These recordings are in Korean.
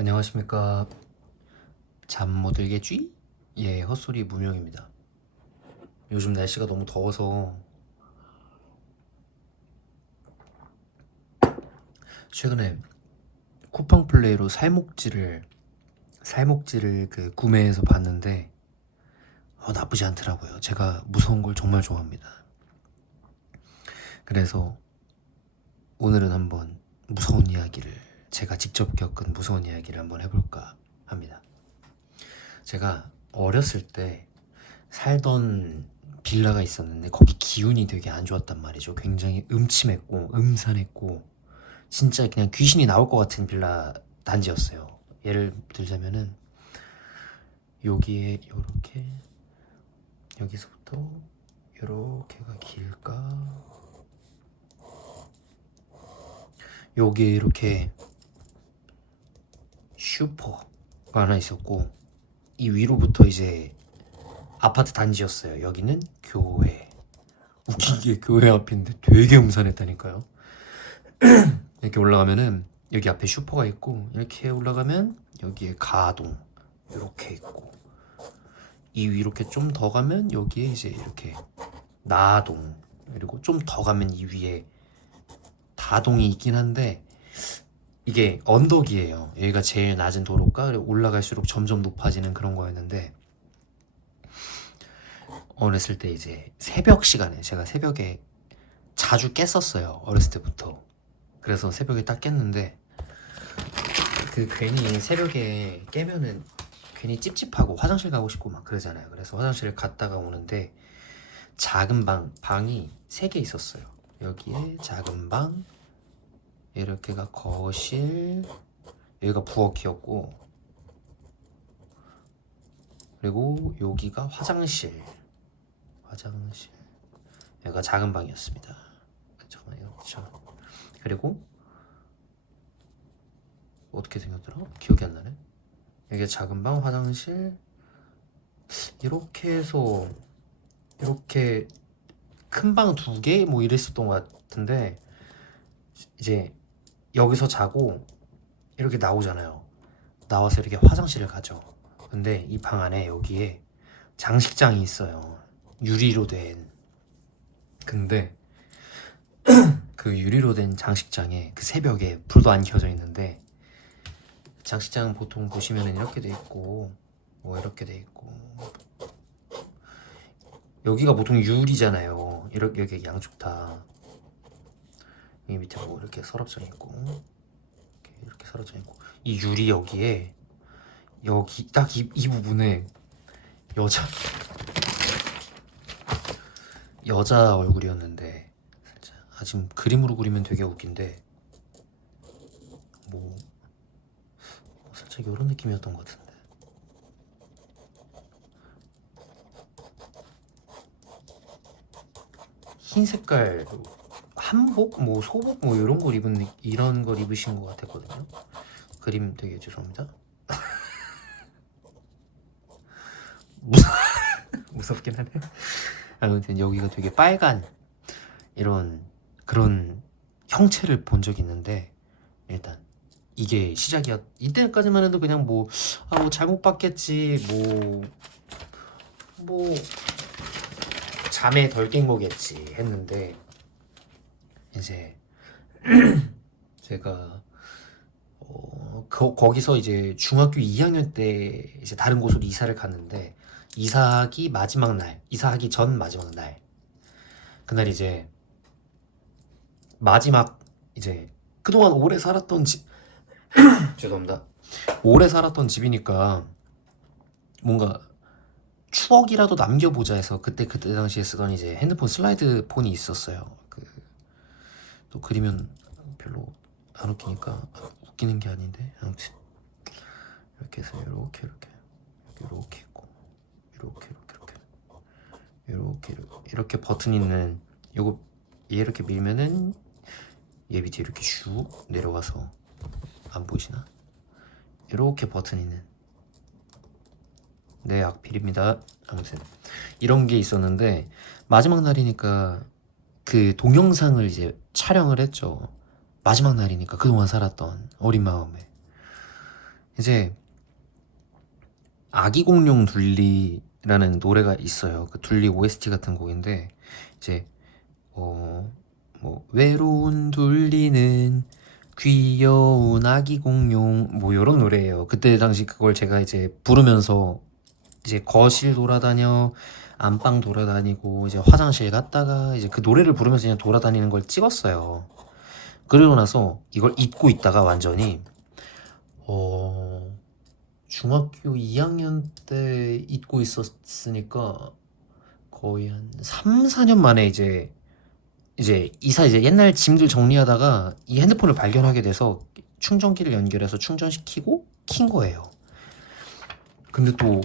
안녕하십니까. 잠 못 들겠쥐? 예, 헛소리 무명입니다. 요즘 날씨가 너무 더워서 최근에 쿠팡 플레이로 살목지를 구매해서 봤는데 나쁘지 않더라고요. 제가 무서운 걸 정말 좋아합니다. 그래서 오늘은 한번 제가 직접 겪은 무서운 이야기를 한번 해볼까 합니다. 제가 어렸을 때 살던 빌라가 있었는데 거기 기운이 되게 안 좋았단 말이죠. 굉장히 음침했고 음산했고 진짜 그냥 귀신이 나올 것 같은 빌라 단지였어요. 예를 들자면은 여기에 요렇게, 여기서부터 요렇게가 길까, 여기에 이렇게 슈퍼가 하나 있었고, 이 위로부터 이제 아파트 단지였어요. 여기는 교회. 웃기게 교회 앞인데 되게 음산했다니까요. 이렇게 올라가면은 여기 앞에 슈퍼가 있고, 이렇게 올라가면 여기에 가동 이렇게 있고, 이 위 이렇게 좀 더 가면 여기에 이제 이렇게 나동, 그리고 좀 더 가면 이 위에 다동이 있긴 한데 이게 언덕이에요. 여기가 제일 낮은 도로가 올라갈수록 점점 높아지는 그런 거였는데, 어렸을 때 이제 새벽 시간에 제가 새벽에 자주 깼었어요. 어렸을 때부터. 그래서 새벽에 딱 깼는데 괜히 새벽에 깨면은 괜히 찝찝하고 화장실 가고 싶고 막 그러잖아요. 그래서 화장실을 갔다가 오는데 작은 방이 3개 있었어요. 여기에 작은 방, 이렇게가 거실, 여기가 부엌이었고, 그리고 여기가 화장실. 여기가 작은 방이었습니다. 잠깐만요. 그리고 어떻게 생겼더라? 기억이 안 나네. 여기가 작은 방, 화장실, 이렇게 해서 이렇게 큰 방 2개 뭐 이랬었던 것 같은데, 이제 여기서 자고 이렇게 나오잖아요. 나와서 이렇게 화장실을 가죠. 근데 이 방 안에 여기에 장식장이 있어요. 유리로 된. 근데 그 유리로 된 장식장에 그 새벽에 불도 안 켜져 있는데, 장식장은 보통 보시면은 이렇게 돼 있고 뭐 이렇게 돼 있고, 여기가 보통 유리잖아요. 이렇게 여기 양쪽 다. 여기 밑에 뭐 이렇게 서랍장 있고, 이렇게 서랍장 있고, 이 유리 여기에 여기 딱 이 부분에 여자 얼굴이었는데, 지금 그림으로 그리면 되게 웃긴데 뭐 살짝 이런 느낌이었던 것 같은데, 흰 색깔 한복, 뭐 소복, 뭐 이런 걸 입으신 것 같았거든요. 그림 되게 죄송합니다. 무섭긴 하네. 아무튼 여기가 되게 빨간 이런 그런 형체를 본 적이 있는데, 일단 이게 시작이었. 이때까지만 해도 그냥 뭐 잘못 봤겠지, 뭐 잠에 덜 깬 거겠지 했는데, 이제 제가 거기서 이제 중학교 2학년 때 이제 다른 곳으로 이사를 갔는데, 이사하기 전 마지막 날, 그날 이제 마지막, 이제 그동안 오래 살았던 집 죄송합니다. 오래 살았던 집이니까 뭔가 추억이라도 남겨보자 해서 그때 당시에 쓰던 이제 핸드폰 슬라이드 폰이 있었어요. 또 그리면 별로 안 웃기니까, 웃기는 게 아닌데, 아무튼 이렇게 해서 이렇게 있고, 이렇게 버튼 있는 요거, 얘 이렇게 밀면은 얘 밑에 이렇게 슉 내려가서, 안 보이시나? 이렇게 버튼 있는, 네, 악필입니다. 아무튼 이런 게 있었는데, 마지막 날이니까 그 동영상을 이제 촬영을 했죠. 마지막 날이니까 그동안 살았던 어린 마음에 이제 아기 공룡 둘리라는 노래가 있어요. 그 둘리 OST 같은 곡인데 이제 뭐 외로운 둘리는 귀여운 아기 공룡 뭐 요런 노래예요. 그때 당시 그걸 제가 이제 부르면서 이제 거실 돌아다녀 안방 돌아다니고 이제 화장실 갔다가 이제 그 노래를 부르면서 그냥 돌아다니는 걸 찍었어요. 그러고 나서 이걸 잊고 있다가 완전히 중학교 2학년 때 잊고 있었으니까 거의 한 3, 4년 만에 이제 이제 옛날 짐들 정리하다가 이 핸드폰을 발견하게 돼서 충전기를 연결해서 충전시키고 킨 거예요. 근데 또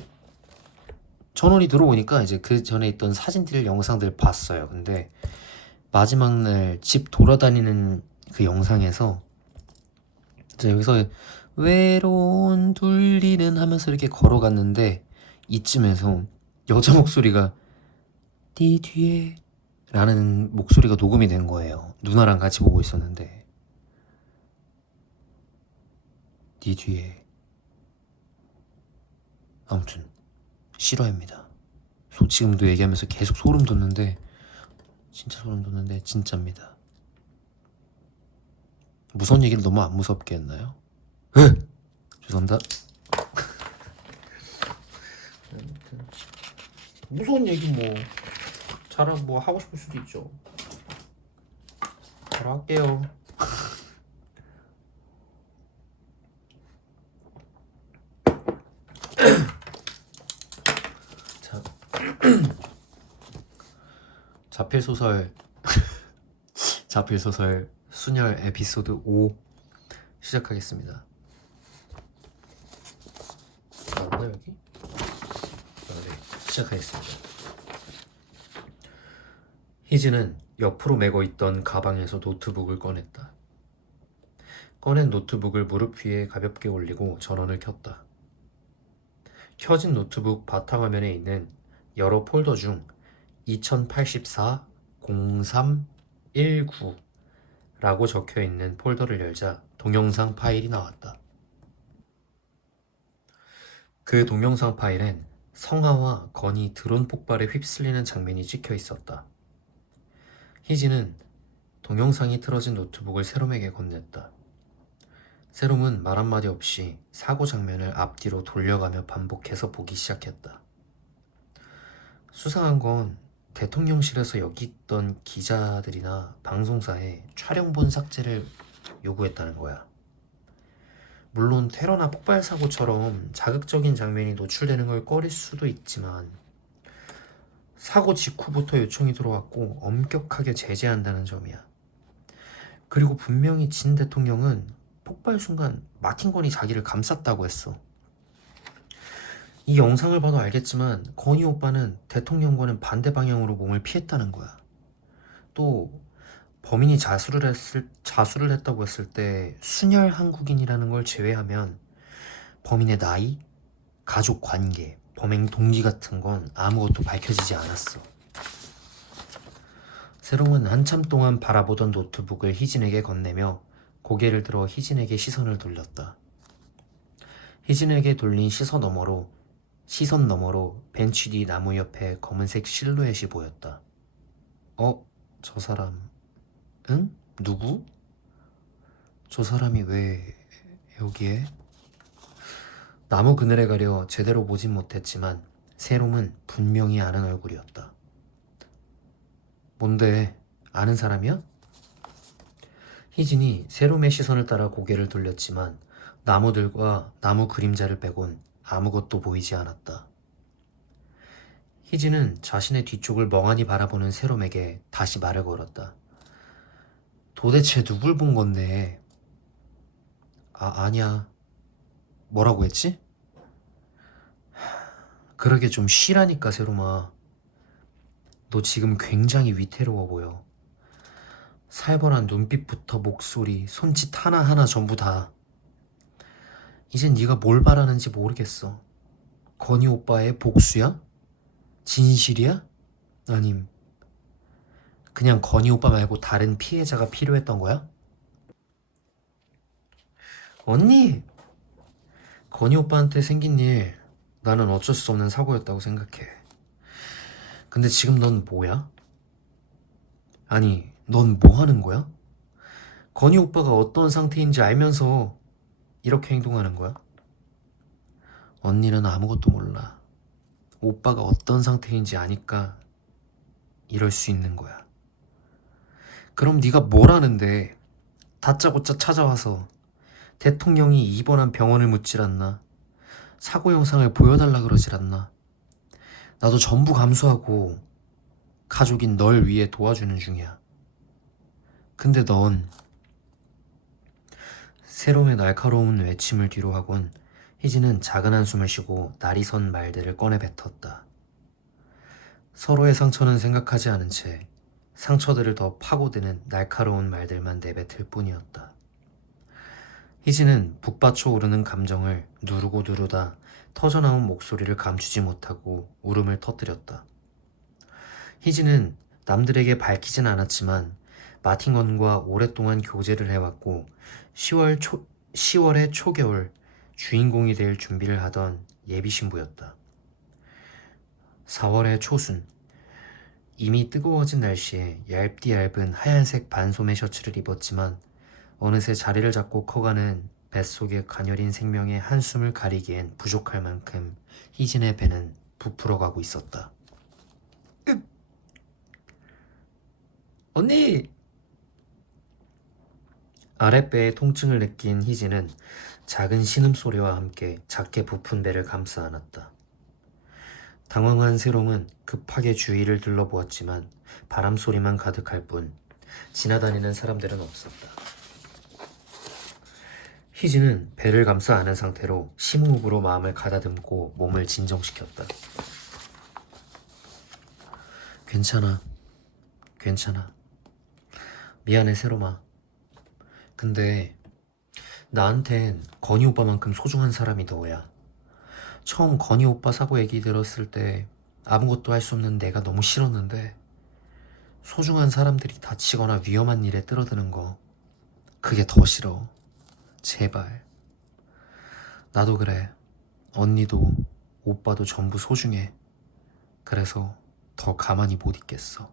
전원이 들어오니까 이제 그 전에 있던 사진들, 영상들 봤어요. 근데 마지막 날 집 돌아다니는 그 영상에서 이제 여기서 외로운 둘리는 하면서 이렇게 걸어갔는데 이쯤에서 여자 목소리가 네 뒤에 라는 목소리가 녹음이 된 거예요. 누나랑 같이 보고 있었는데 네 뒤에 아무튼 실화입니다. 지금도 얘기하면서 계속 소름 돋는데 진짜 소름 돋는데 진짜입니다. 무서운 얘기를 너무 안 무섭게 했나요? 죄송합니다. 무서운 얘기 뭐 잘하고 뭐 하고 싶을 수도 있죠. 바로 할게요. 자, 자필소설 순혈 에피소드 5 시작하겠습니다. 맞나 여기? 네, 시작하겠습니다. 희진은 옆으로 메고 있던 가방에서 노트북을 꺼냈다. 꺼낸 노트북을 무릎 위에 가볍게 올리고 전원을 켰다. 켜진 노트북 바탕화면에 있는 여러 폴더 중 2084 0319 라고 적혀있는 폴더를 열자 동영상 파일이 나왔다. 그 동영상 파일엔 성아와 건이 드론 폭발에 휩쓸리는 장면이 찍혀 있었다. 희진은 동영상이 틀어진 노트북을 세롬에게 건넸다. 세롬은 말 한마디 없이 사고 장면을 앞뒤로 돌려가며 반복해서 보기 시작했다. 수상한 건 대통령실에서 여기 있던 기자들이나 방송사에 촬영본 삭제를 요구했다는 거야. 물론 테러나 폭발 사고처럼 자극적인 장면이 노출되는 걸 꺼릴 수도 있지만 사고 직후부터 요청이 들어왔고 엄격하게 제재한다는 점이야. 그리고 분명히 진 대통령은 폭발 순간 마틴 건이 자기를 감쌌다고 했어. 이 영상을 봐도 알겠지만 건희 오빠는 대통령과는 반대 방향으로 몸을 피했다는 거야. 또 범인이 자수를 했다고 했을 때 순혈 한국인이라는 걸 제외하면 범인의 나이, 가족 관계, 범행 동기 같은 건 아무것도 밝혀지지 않았어. 세롱은 한참 동안 바라보던 노트북을 희진에게 건네며 고개를 들어 희진에게 시선을 돌렸다. 희진에게 돌린 시선 너머로 벤치 뒤 나무 옆에 검은색 실루엣이 보였다. 저 사람, 응? 누구? 저 사람이 왜 여기에? 나무 그늘에 가려 제대로 보진 못했지만 세롬은 분명히 아는 얼굴이었다. 뭔데? 아는 사람이야? 희진이 세롬의 시선을 따라 고개를 돌렸지만 나무들과 나무 그림자를 빼곤 아무것도 보이지 않았다. 희진은 자신의 뒤쪽을 멍하니 바라보는 세롬에게 다시 말을 걸었다. 도대체 누굴 본 건데? 아니야. 뭐라고 했지? 그러게 좀 쉬라니까, 세롬아. 너 지금 굉장히 위태로워 보여. 살벌한 눈빛부터 목소리, 손짓 하나하나 전부 다. 이젠 네가 뭘 바라는지 모르겠어. 건희 오빠의 복수야? 진실이야? 아님 그냥 건희 오빠 말고 다른 피해자가 필요했던 거야? 언니! 건희 오빠한테 생긴 일 나는 어쩔 수 없는 사고였다고 생각해. 근데 지금 넌 뭐야? 아니, 넌 뭐 하는 거야? 건희 오빠가 어떤 상태인지 알면서 이렇게 행동하는 거야? 언니는 아무것도 몰라. 오빠가 어떤 상태인지 아니까 이럴 수 있는 거야. 그럼 네가 뭘 하는데 다짜고짜 찾아와서 대통령이 입원한 병원을 묻질 않나? 사고 영상을 보여달라 그러질 않나? 나도 전부 감수하고 가족인 널 위해 도와주는 중이야. 근데 넌 세롬의 날카로운 외침을 뒤로 하곤 희진은 작은 한숨을 쉬고 날이 선 말들을 꺼내 뱉었다. 서로의 상처는 생각하지 않은 채 상처들을 더 파고드는 날카로운 말들만 내뱉을 뿐이었다. 희진은 북받쳐 오르는 감정을 누르고 누르다 터져나온 목소리를 감추지 못하고 울음을 터뜨렸다. 희진은 남들에게 밝히진 않았지만 마틴건과 오랫동안 교제를 해왔고 10월의 초겨울 주인공이 될 준비를 하던 예비신부였다. 4월의 초순 이미 뜨거워진 날씨에 얇디 얇은 하얀색 반소매 셔츠를 입었지만 어느새 자리를 잡고 커가는 뱃속의 가녀린 생명의 한숨을 가리기엔 부족할 만큼 희진의 배는 부풀어가고 있었다. 언니! 아랫배의 통증을 느낀 희진은 작은 신음소리와 함께 작게 부푼 배를 감싸 안았다. 당황한 세롬은 급하게 주위를 둘러보았지만 바람소리만 가득할 뿐 지나다니는 사람들은 없었다. 희진은 배를 감싸 안은 상태로 심호흡으로 마음을 가다듬고 몸을 진정시켰다. 괜찮아. 미안해, 세롬아. 근데 나한텐 건희 오빠만큼 소중한 사람이 너야. 처음 건희 오빠 사고 얘기 들었을 때 아무것도 할 수 없는 내가 너무 싫었는데 소중한 사람들이 다치거나 위험한 일에 뛰어드는 거 그게 더 싫어. 제발. 나도 그래. 언니도 오빠도 전부 소중해. 그래서 더 가만히 못 있겠어.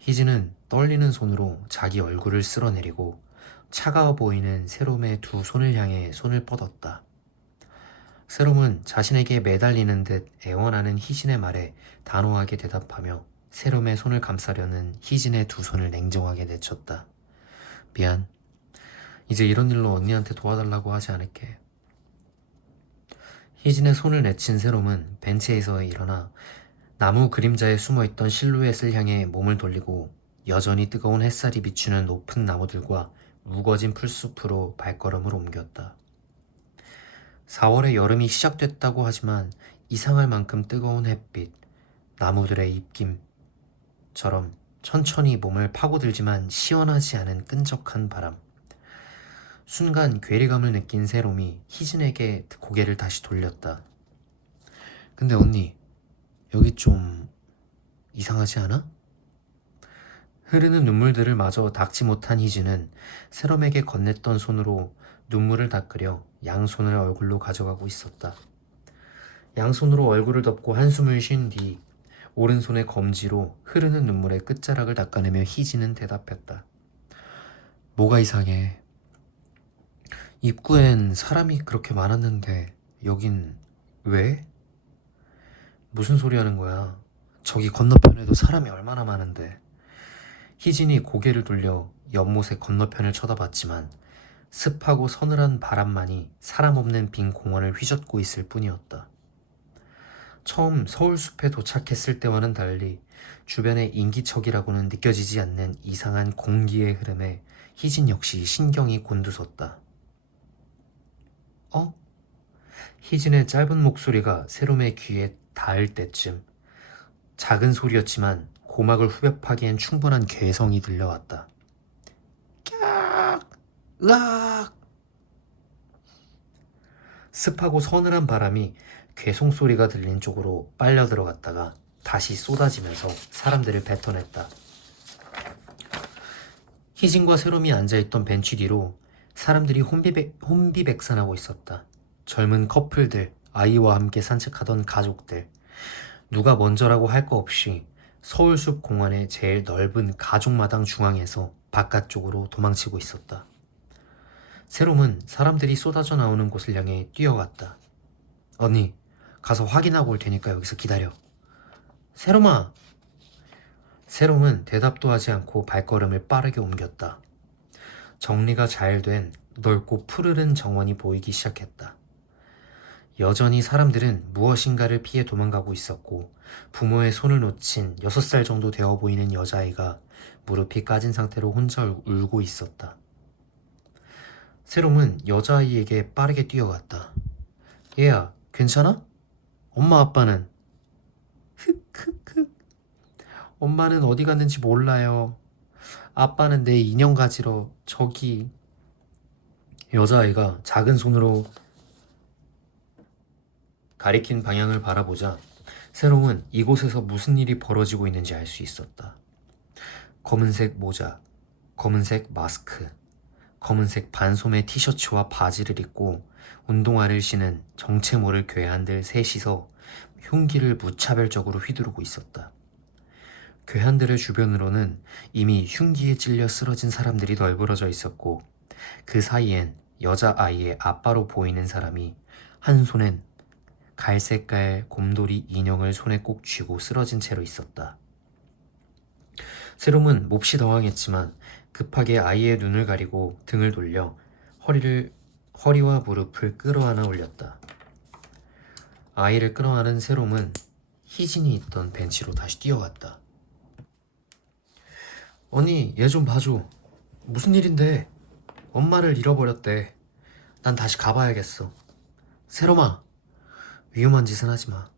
희진은 떨리는 손으로 자기 얼굴을 쓸어내리고 차가워 보이는 세롬의 두 손을 향해 손을 뻗었다. 세롬은 자신에게 매달리는 듯 애원하는 희진의 말에 단호하게 대답하며 세롬의 손을 감싸려는 희진의 두 손을 냉정하게 내쳤다. 미안. 이제 이런 일로 언니한테 도와달라고 하지 않을게. 희진의 손을 내친 세롬은 벤치에서 일어나 나무 그림자에 숨어있던 실루엣을 향해 몸을 돌리고 여전히 뜨거운 햇살이 비추는 높은 나무들과 우거진 풀숲으로 발걸음을 옮겼다. 4월의 여름이 시작됐다고 하지만 이상할 만큼 뜨거운 햇빛, 나무들의 입김처럼 천천히 몸을 파고들지만 시원하지 않은 끈적한 바람. 순간 괴리감을 느낀 세롬이 희진에게 고개를 다시 돌렸다. 근데 언니, 여기 좀 이상하지 않아? 흐르는 눈물들을 마저 닦지 못한 희진은 세롬에게 건넸던 손으로 눈물을 닦으려 양손을 얼굴로 가져가고 있었다. 양손으로 얼굴을 덮고 한숨을 쉰 뒤 오른손의 검지로 흐르는 눈물의 끝자락을 닦아내며 희진은 대답했다. 뭐가 이상해. 입구엔 사람이 그렇게 많았는데 여긴 왜? 무슨 소리 하는 거야? 저기 건너편에도 사람이 얼마나 많은데. 희진이 고개를 돌려 연못의 건너편을 쳐다봤지만 습하고 서늘한 바람만이 사람 없는 빈 공원을 휘젓고 있을 뿐이었다. 처음 서울숲에 도착했을 때와는 달리 주변의 인기척이라고는 느껴지지 않는 이상한 공기의 흐름에 희진 역시 신경이 곤두섰다. 어? 희진의 짧은 목소리가 세롬의 귀에 닿을 때쯤 작은 소리였지만 고막을 후벼파기엔 충분한 괴성이 들려왔다. 깍! 으악! 습하고 서늘한 바람이 괴송소리가 들린 쪽으로 빨려 들어갔다가 다시 쏟아지면서 사람들을 뱉어냈다. 희진과 세롬이 앉아있던 벤치 뒤로 사람들이 혼비백산하고 있었다. 젊은 커플들, 아이와 함께 산책하던 가족들, 누가 먼저라고 할 거 없이 서울숲 공원의 제일 넓은 가족마당 중앙에서 바깥쪽으로 도망치고 있었다. 세롬은 사람들이 쏟아져 나오는 곳을 향해 뛰어갔다. 언니, 가서 확인하고 올 테니까 여기서 기다려. 세롬아! 세롬은 대답도 하지 않고 발걸음을 빠르게 옮겼다. 정리가 잘 된 넓고 푸르른 정원이 보이기 시작했다. 여전히 사람들은 무엇인가를 피해 도망가고 있었고 부모의 손을 놓친 6살 정도 되어 보이는 여자아이가 무릎이 까진 상태로 혼자 울고 있었다. 세롬은 여자아이에게 빠르게 뛰어갔다. 얘야, 괜찮아? 엄마 아빠는? 흑흑흑. 엄마는 어디 갔는지 몰라요. 아빠는 내 인형 가지러 저기. 여자아이가 작은 손으로 가리킨 방향을 바라보자 세롬은 이곳에서 무슨 일이 벌어지고 있는지 알 수 있었다. 검은색 모자, 검은색 마스크, 검은색 반소매 티셔츠와 바지를 입고 운동화를 신은 정체 모를 괴한들 셋이서 흉기를 무차별적으로 휘두르고 있었다. 괴한들의 주변으로는 이미 흉기에 찔려 쓰러진 사람들이 널브러져 있었고 그 사이엔 여자아이의 아빠로 보이는 사람이 한 손엔 갈색깔 곰돌이 인형을 손에 꼭 쥐고 쓰러진 채로 있었다. 세롬은 몹시 당황했지만 급하게 아이의 눈을 가리고 등을 돌려 허리와 무릎을 끌어안아 올렸다. 아이를 끌어안은 세롬은 희진이 있던 벤치로 다시 뛰어갔다. 언니, 얘 좀 봐줘. 무슨 일인데? 엄마를 잃어버렸대. 난 다시 가봐야겠어. 세롬아, 위험한 짓은 하지 마.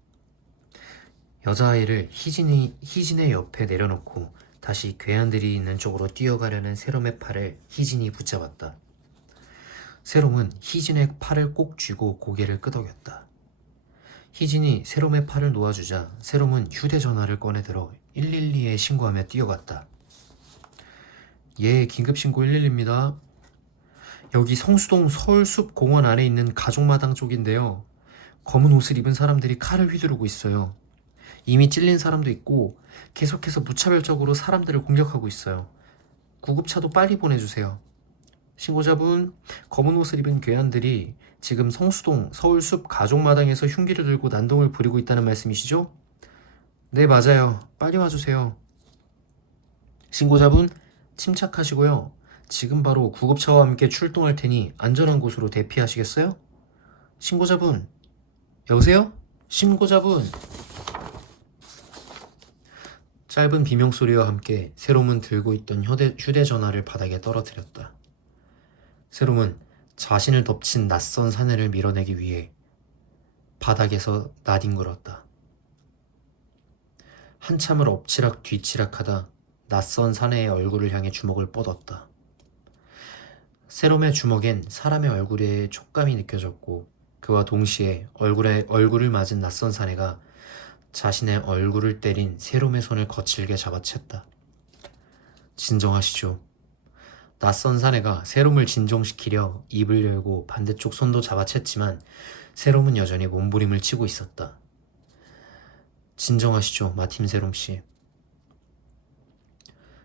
여자아이를 희진의 옆에 내려놓고 다시 괴한들이 있는 쪽으로 뛰어가려는 세롬의 팔을 희진이 붙잡았다. 세롬은 희진의 팔을 꼭 쥐고 고개를 끄덕였다. 희진이 세롬의 팔을 놓아주자 세롬은 휴대전화를 꺼내들어 112에 신고하며 뛰어갔다. 예, 긴급신고 112입니다. 여기 성수동 서울숲 공원 안에 있는 가족마당 쪽인데요. 검은 옷을 입은 사람들이 칼을 휘두르고 있어요. 이미 찔린 사람도 있고 계속해서 무차별적으로 사람들을 공격하고 있어요. 구급차도 빨리 보내주세요. 신고자분, 검은 옷을 입은 괴한들이 지금 성수동 서울숲 가족마당에서 흉기를 들고 난동을 부리고 있다는 말씀이시죠? 네, 맞아요. 빨리 와주세요. 신고자분, 침착하시고요. 지금 바로 구급차와 함께 출동할 테니 안전한 곳으로 대피하시겠어요? 신고자분, 여보세요? 신고자분. 짧은 비명소리와 함께 세롬은 들고 있던 휴대전화를 바닥에 떨어뜨렸다. 세롬은 자신을 덮친 낯선 사내를 밀어내기 위해 바닥에서 나뒹굴었다. 한참을 엎치락 뒤치락하다 낯선 사내의 얼굴을 향해 주먹을 뻗었다. 세롬의 주먹엔 사람의 얼굴의 촉감이 느껴졌고 그와 동시에 얼굴을 맞은 낯선 사내가 자신의 얼굴을 때린 세롬의 손을 거칠게 잡아챘다. 진정하시죠. 낯선 사내가 세롬을 진정시키려 입을 열고 반대쪽 손도 잡아챘지만 세롬은 여전히 몸부림을 치고 있었다. 진정하시죠, 마팀 세롬씨.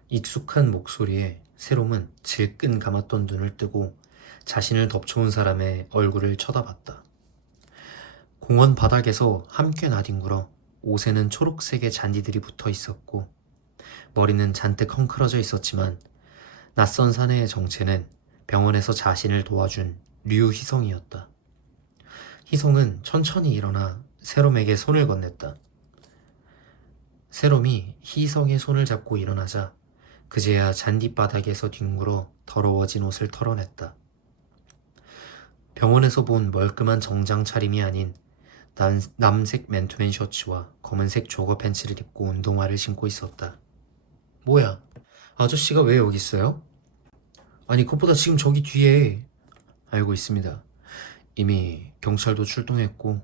익숙한 목소리에 세롬은 질끈 감았던 눈을 뜨고 자신을 덮쳐온 사람의 얼굴을 쳐다봤다. 공원 바닥에서 함께 나뒹굴어 옷에는 초록색의 잔디들이 붙어 있었고 머리는 잔뜩 헝클어져 있었지만 낯선 사내의 정체는 병원에서 자신을 도와준 류희성이었다. 희성은 천천히 일어나 세롬에게 손을 건넸다. 세롬이 희성의 손을 잡고 일어나자 그제야 잔디바닥에서 뒹굴어 더러워진 옷을 털어냈다. 병원에서 본 멀끔한 정장 차림이 아닌 남색 맨투맨 셔츠와 검은색 조거 팬츠를 입고 운동화를 신고 있었다. 뭐야? 아저씨가 왜 여기 있어요? 아니, 그것보다 지금 저기 뒤에. 알고 있습니다. 이미 경찰도 출동했고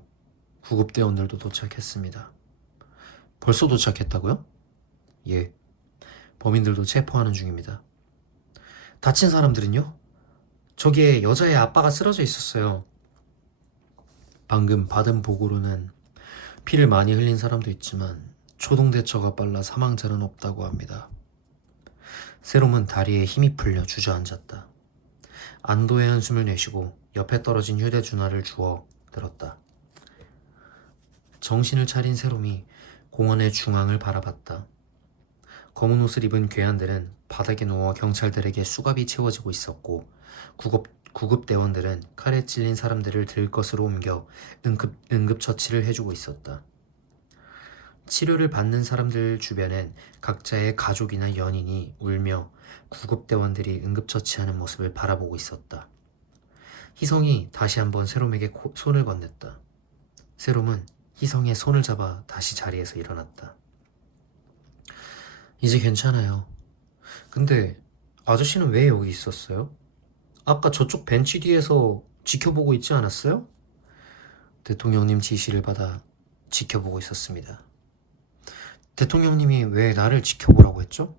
구급대원들도 도착했습니다. 벌써 도착했다고요? 예. 범인들도 체포하는 중입니다. 다친 사람들은요? 저기에 여자의 아빠가 쓰러져 있었어요. 방금 받은 보고로는 피를 많이 흘린 사람도 있지만 초동 대처가 빨라 사망자는 없다고 합니다. 세롬은 다리에 힘이 풀려 주저앉았다. 안도의 한숨을 내쉬고 옆에 떨어진 휴대전화를 주워 들었다. 정신을 차린 세롬이 공원의 중앙을 바라봤다. 검은 옷을 입은 괴한들은 바닥에 누워 경찰들에게 수갑이 채워지고 있었고 구급대원들은 칼에 찔린 사람들을 들 것으로 옮겨 응급처치를 해주고 있었다. 치료를 받는 사람들 주변엔 각자의 가족이나 연인이 울며 구급대원들이 응급처치하는 모습을 바라보고 있었다. 희성이 다시 한번 세롬에게 손을 건넸다. 세롬은 희성의 손을 잡아 다시 자리에서 일어났다. 이제 괜찮아요. 근데 아저씨는 왜 여기 있었어요? 아까 저쪽 벤치 뒤에서 지켜보고 있지 않았어요? 대통령님 지시를 받아 지켜보고 있었습니다. 대통령님이 왜 나를 지켜보라고 했죠?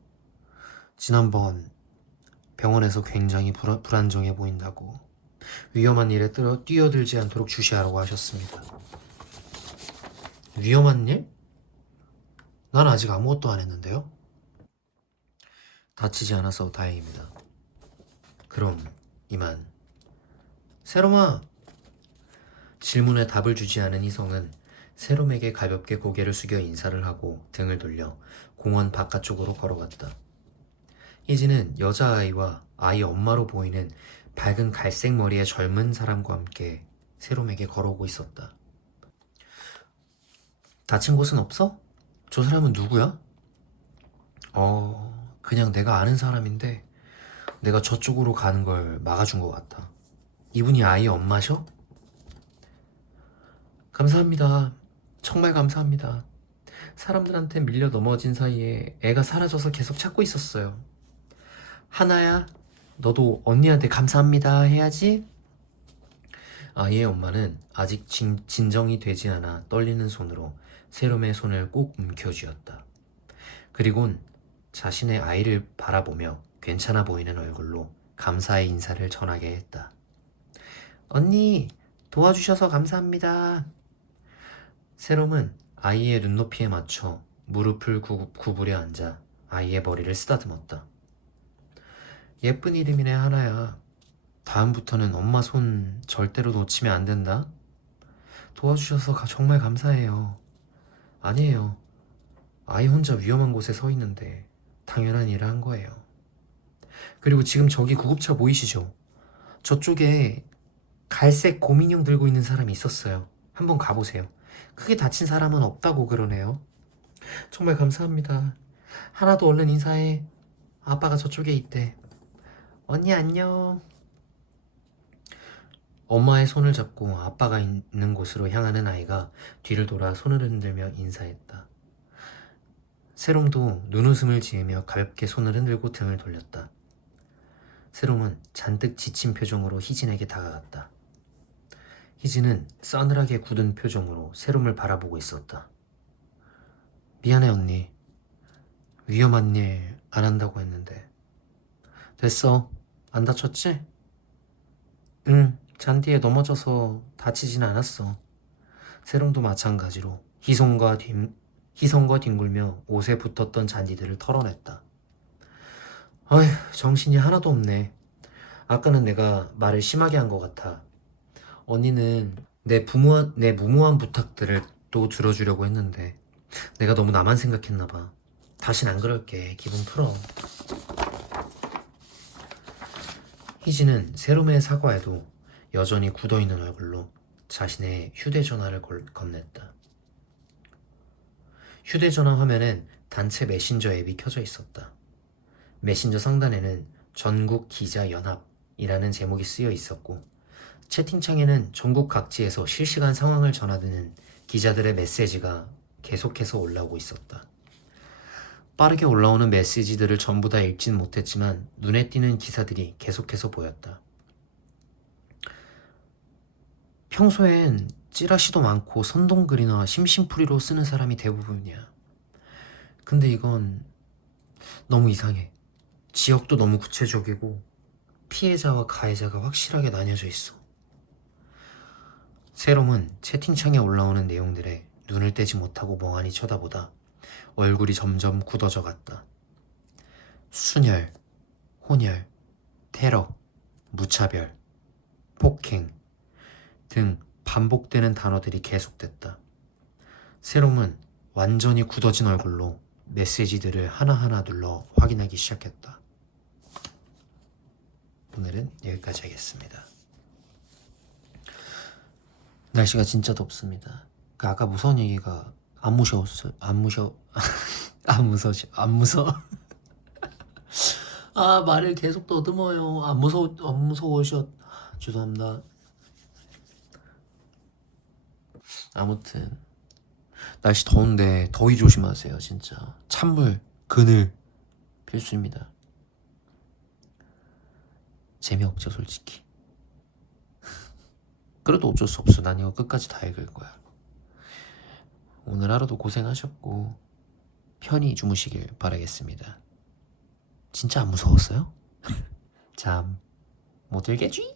지난번 병원에서 굉장히 불안정해 보인다고 위험한 일에 뛰어들지 않도록 주시하라고 하셨습니다. 위험한 일? 난 아직 아무것도 안 했는데요? 다치지 않아서 다행입니다. 그럼 이만. 세롬아! 질문에 답을 주지 않은 희성은 세롬에게 가볍게 고개를 숙여 인사를 하고 등을 돌려 공원 바깥쪽으로 걸어갔다. 희진은 여자아이와 아이 엄마로 보이는 밝은 갈색 머리의 젊은 사람과 함께 세롬에게 걸어오고 있었다. 다친 곳은 없어? 저 사람은 누구야? 그냥 내가 아는 사람인데 내가 저쪽으로 가는 걸 막아준 것 같아. 이분이 아이 엄마셔? 감사합니다. 정말 감사합니다. 사람들한테 밀려 넘어진 사이에 애가 사라져서 계속 찾고 있었어요. 하나야, 너도 언니한테 감사합니다 해야지. 아이의 엄마는 아직 진정이 되지 않아 떨리는 손으로 세롬의 손을 꼭 움켜쥐었다. 그리곤 자신의 아이를 바라보며 괜찮아 보이는 얼굴로 감사의 인사를 전하게 했다. 언니, 도와주셔서 감사합니다. 세롬은 아이의 눈높이에 맞춰 무릎을 구부려 앉아 아이의 머리를 쓰다듬었다. 예쁜 이름이네, 하나야. 다음부터는 엄마 손 절대로 놓치면 안 된다. 도와주셔서 정말 감사해요. 아니에요. 아이 혼자 위험한 곳에 서 있는데 당연한 일을 한 거예요. 그리고 지금 저기 구급차 보이시죠? 저쪽에 갈색 곰인형 들고 있는 사람이 있었어요. 한번 가보세요. 크게 다친 사람은 없다고 그러네요. 정말 감사합니다. 하나도 얼른 인사해. 아빠가 저쪽에 있대. 언니 안녕. 엄마의 손을 잡고 아빠가 있는 곳으로 향하는 아이가 뒤를 돌아 손을 흔들며 인사했다. 세롬도 눈웃음을 지으며 가볍게 손을 흔들고 등을 돌렸다. 세롬은 잔뜩 지친 표정으로 희진에게 다가갔다. 희진은 싸늘하게 굳은 표정으로 세롬을 바라보고 있었다. 미안해 언니. 위험한 일 안 한다고 했는데. 됐어. 안 다쳤지? 응. 잔디에 넘어져서 다치진 않았어. 세롬도 마찬가지로 희성과 뒹굴며 옷에 붙었던 잔디들을 털어냈다. 어휴, 정신이 하나도 없네. 아까는 내가 말을 심하게 한 것 같아. 언니는 내 무모한 부탁들을 또 들어주려고 했는데 내가 너무 나만 생각했나 봐. 다신 안 그럴게. 기분 풀어. 희진은 세롬의 사과에도 여전히 굳어있는 얼굴로 자신의 휴대전화를 건넸다. 휴대전화 화면엔 단체 메신저 앱이 켜져 있었다. 메신저 상단에는 전국 기자 연합이라는 제목이 쓰여 있었고 채팅창에는 전국 각지에서 실시간 상황을 전하는 기자들의 메시지가 계속해서 올라오고 있었다. 빠르게 올라오는 메시지들을 전부 다 읽진 못했지만 눈에 띄는 기사들이 계속해서 보였다. 평소엔 찌라시도 많고 선동글이나 심심풀이로 쓰는 사람이 대부분이야. 근데 이건 너무 이상해. 지역도 너무 구체적이고 피해자와 가해자가 확실하게 나뉘어져 있어. 세롬은 채팅창에 올라오는 내용들에 눈을 떼지 못하고 멍하니 쳐다보다 얼굴이 점점 굳어져 갔다. 순혈, 혼혈, 테러, 무차별, 폭행 등 반복되는 단어들이 계속됐다. 세롬은 완전히 굳어진 얼굴로 메시지들을 하나하나 눌러 확인하기 시작했다. 오늘은 여기까지 하겠습니다. 날씨가 진짜 덥습니다. 아까 무서운 얘기가 안 무서웠어요. 안 무서워. 아, 말을 계속 더듬어요. 안 무서우셔. 죄송합니다. 아무튼 날씨 더운데 더위 조심하세요. 진짜 찬물, 그늘 필수입니다. 재미없죠, 솔직히. 그래도 어쩔 수 없어. 난 이거 끝까지 다 읽을 거야. 오늘 하루도 고생하셨고 편히 주무시길 바라겠습니다. 진짜 안 무서웠어요? 잠 못 들겠지?